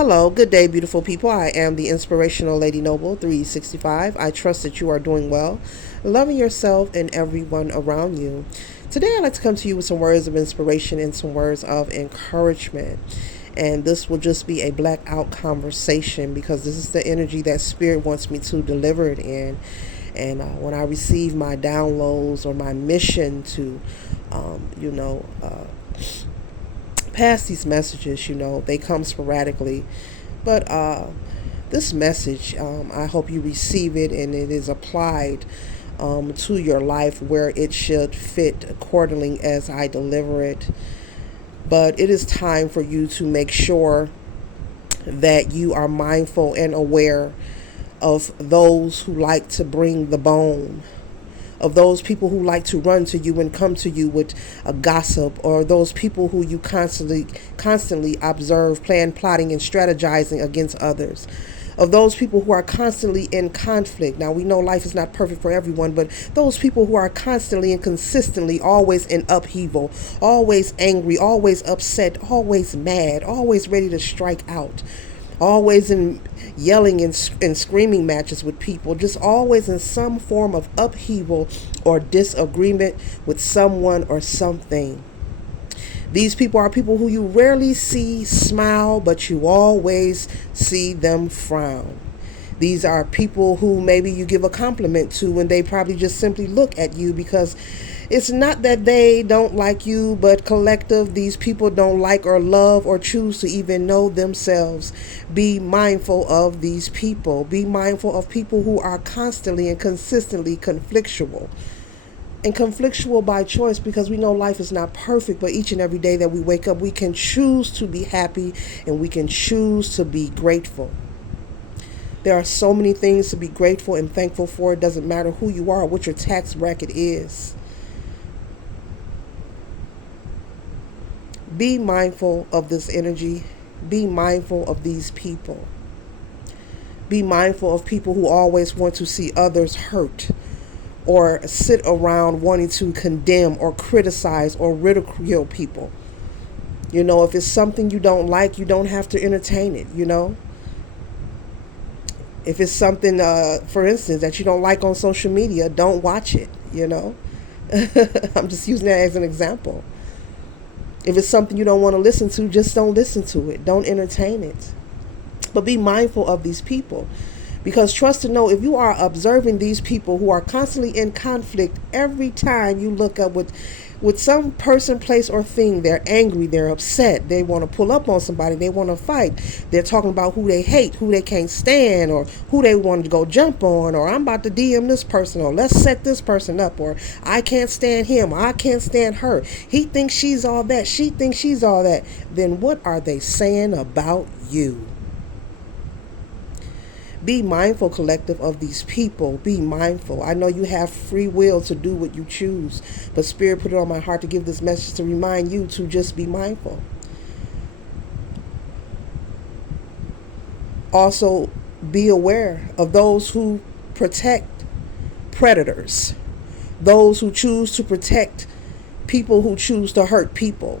Hello, good day, beautiful people. I am the inspirational Lady Noble 365. I trust that you are doing well, loving yourself and everyone around you. Today, I'd like to come to you with some words of inspiration and some words of encouragement. And this will just be a blackout conversation because this is the energy that Spirit wants me to deliver it in. And when I receive my downloads or my mission to, you know, pass these messages, they come sporadically. But this message, I hope you receive it and it is applied to your life where it should fit accordingly as I deliver it. But it is time for you to make sure that you are mindful and aware of those who like to bring the bone, of those people who like to run to you and come to you with a gossip, or those people who you constantly observe plotting and strategizing against others, of those people who are constantly in conflict. Now, we know life is not perfect for everyone, but those people who are constantly and consistently always in upheaval, always angry, always upset, always mad, always ready to strike out, always in yelling and screaming matches with people, just always in some form of upheaval or disagreement with someone or something. These people are people who you rarely see smile, but you always see them frown. These are people who maybe you give a compliment to and they probably just simply look at you because it's not that they don't like you, but collective, these people don't like or love or choose to even know themselves. Be mindful of these people. Be mindful of people who are constantly and consistently conflictual. And conflictual by choice, because we know life is not perfect, but each and every day that we wake up, we can choose to be happy and we can choose to be grateful. There are so many things to be grateful and thankful for. It doesn't matter who you are or what your tax bracket is. Be mindful of this energy. Be mindful of these people. Be mindful of people who always want to see others hurt or sit around wanting to condemn or criticize or ridicule people. If it's something you don't like, you don't have to entertain it, If it's something, for instance, that you don't like on social media, don't watch it, I'm just using that as an example. If it's something you don't want to listen to, just don't listen to it. Don't entertain it. But be mindful of these people. Because trust to know, if you are observing these people who are constantly in conflict, every time you look up with some person, place, or thing, they're angry, they're upset, they want to pull up on somebody, they want to fight, they're talking about who they hate, who they can't stand, or who they want to go jump on, or I'm about to DM this person, or let's set this person up, or I can't stand him, or I can't stand her, he thinks she's all that, she thinks she's all that. Then what are they saying about you? Be mindful, collective, of these people. Be mindful. I know you have free will to do what you choose, but Spirit put it on my heart to give this message to remind you to just be mindful. Also, be aware of those who protect predators, those who choose to protect people who choose to hurt people.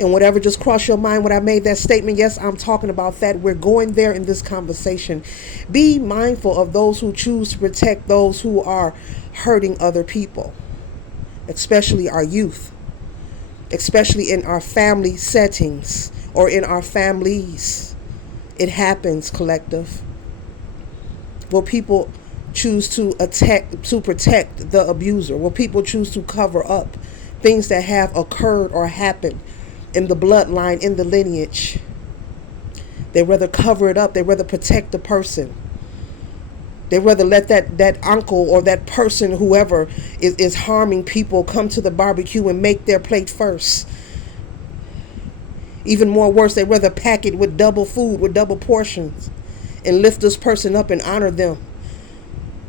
And whatever just crossed your mind when I made that statement, yes, I'm talking about that. We're going there in this conversation. Be mindful of those who choose to protect those who are hurting other people, especially our youth, especially in our family settings or in our families. It happens, collective. Will people choose to protect the abuser? Will people choose to cover up things that have occurred or happened in the bloodline, in the lineage? They rather cover it up. They rather protect the person. They rather let that uncle or that person, whoever is harming people, come to the barbecue and make their plate first. Even more worse, they rather pack it with double food, with double portions, and lift this person up and honor them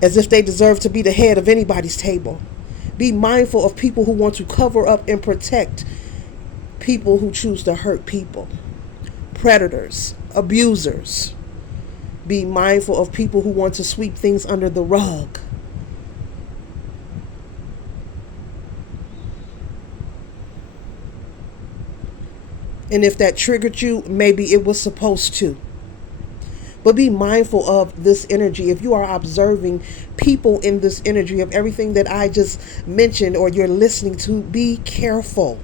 as if they deserve to be the head of anybody's table. Be mindful of people who want to cover up and protect people who choose to hurt people. Predators, abusers. Be mindful of people who want to sweep things under the rug. And if that triggered you, maybe it was supposed to. But be mindful of this energy. If you are observing people in this energy of everything that I just mentioned, or you're listening to, be careful.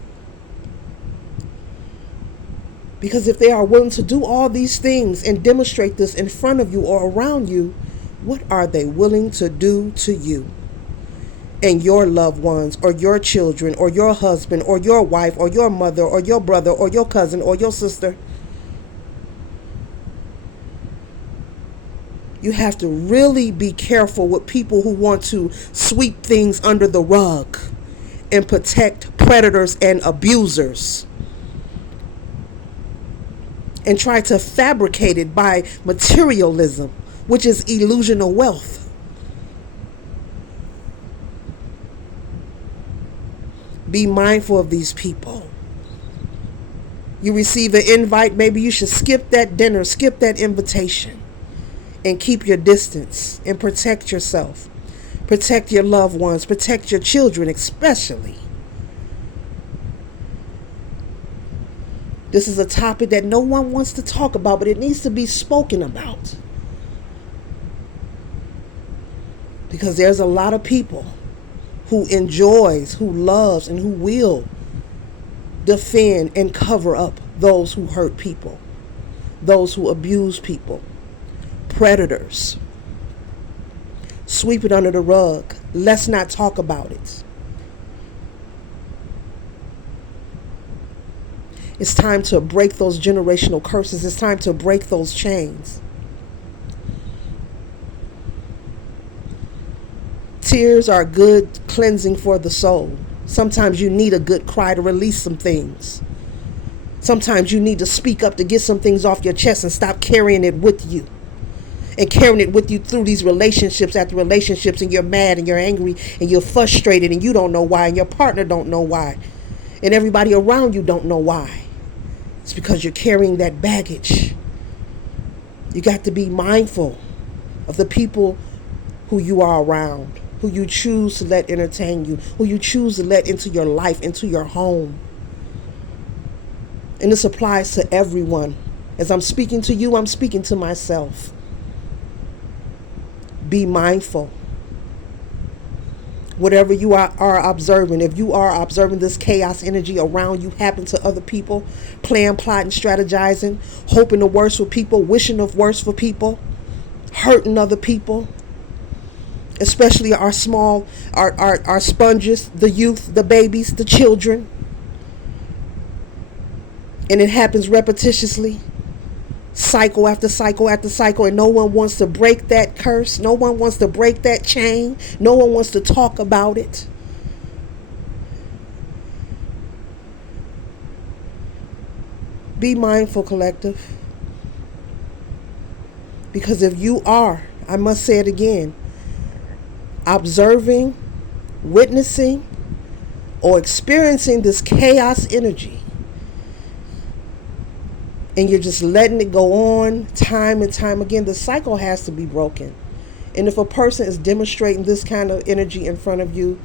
Because if they are willing to do all these things and demonstrate this in front of you or around you, what are they willing to do to you and your loved ones, or your children, or your husband, or your wife, or your mother, or your brother, or your cousin, or your sister? You have to really be careful with people who want to sweep things under the rug and protect predators and abusers, and try to fabricate it by materialism, which is illusional wealth. Be mindful of these people. You receive an invite, maybe you should skip that dinner, skip that invitation, and keep your distance and protect yourself. Protect your loved ones, protect your children especially. This is a topic that no one wants to talk about, but it needs to be spoken about. Because there's a lot of people who enjoys, who loves, and who will defend and cover up those who hurt people, those who abuse people, predators. Sweep it under the rug. Let's not talk about it. It's time to break those generational curses. It's time to break those chains. Tears are good cleansing for the soul. Sometimes you need a good cry to release some things. Sometimes you need to speak up to get some things off your chest and stop carrying it with you. And carrying it with you through these relationships after relationships, and you're mad and you're angry and you're frustrated and you don't know why, and your partner don't know why, and everybody around you don't know why. It's because you're carrying that baggage. You got to be mindful of the people who you are around, who you choose to let entertain you, who you choose to let into your life, into your home. And this applies to everyone. As I'm speaking to you, I'm speaking to myself. Be mindful. Whatever you are observing, if you are observing this chaos energy around you happen to other people, plan, plotting, strategizing, hoping the worst for people, wishing the worst for people, hurting other people, especially our small, our sponges, the youth, the babies, the children, and it happens repetitiously, cycle after cycle after cycle, and no one wants to break that curse. No one wants to break that chain. No one wants to talk about it. Be mindful, collective. Because if you are, I must say it again, observing, witnessing, or experiencing this chaos energy, and you're just letting it go on time and time again, the cycle has to be broken. And if a person is demonstrating this kind of energy in front of you,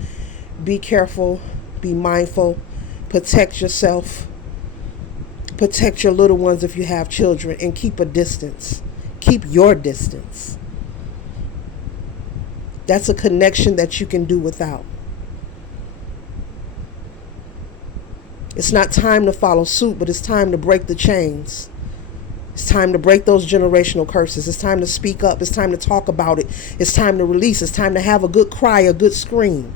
be careful, be mindful, protect yourself, protect your little ones if you have children, and keep a distance. Keep your distance. That's a connection that you can do without. It's not time to follow suit, but it's time to break the chains. It's time to break those generational curses. It's time to speak up. It's time to talk about it. It's time to release. It's time to have a good cry, a good scream.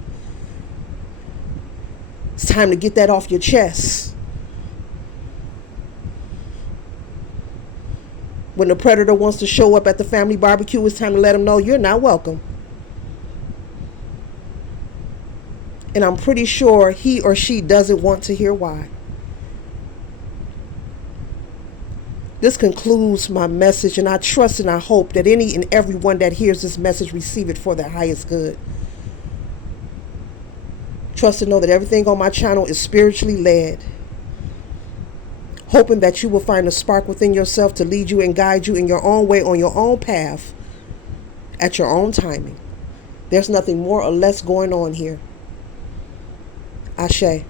It's time to get that off your chest. When the predator wants to show up at the family barbecue, it's time to let them know you're not welcome. And I'm pretty sure he or she doesn't want to hear why. This concludes my message, and I trust and I hope that any and everyone that hears this message receive it for their highest good. Trust and know that everything on my channel is spiritually led. Hoping that you will find a spark within yourself to lead you and guide you in your own way, on your own path, at your own timing. There's nothing more or less going on here. Ashe.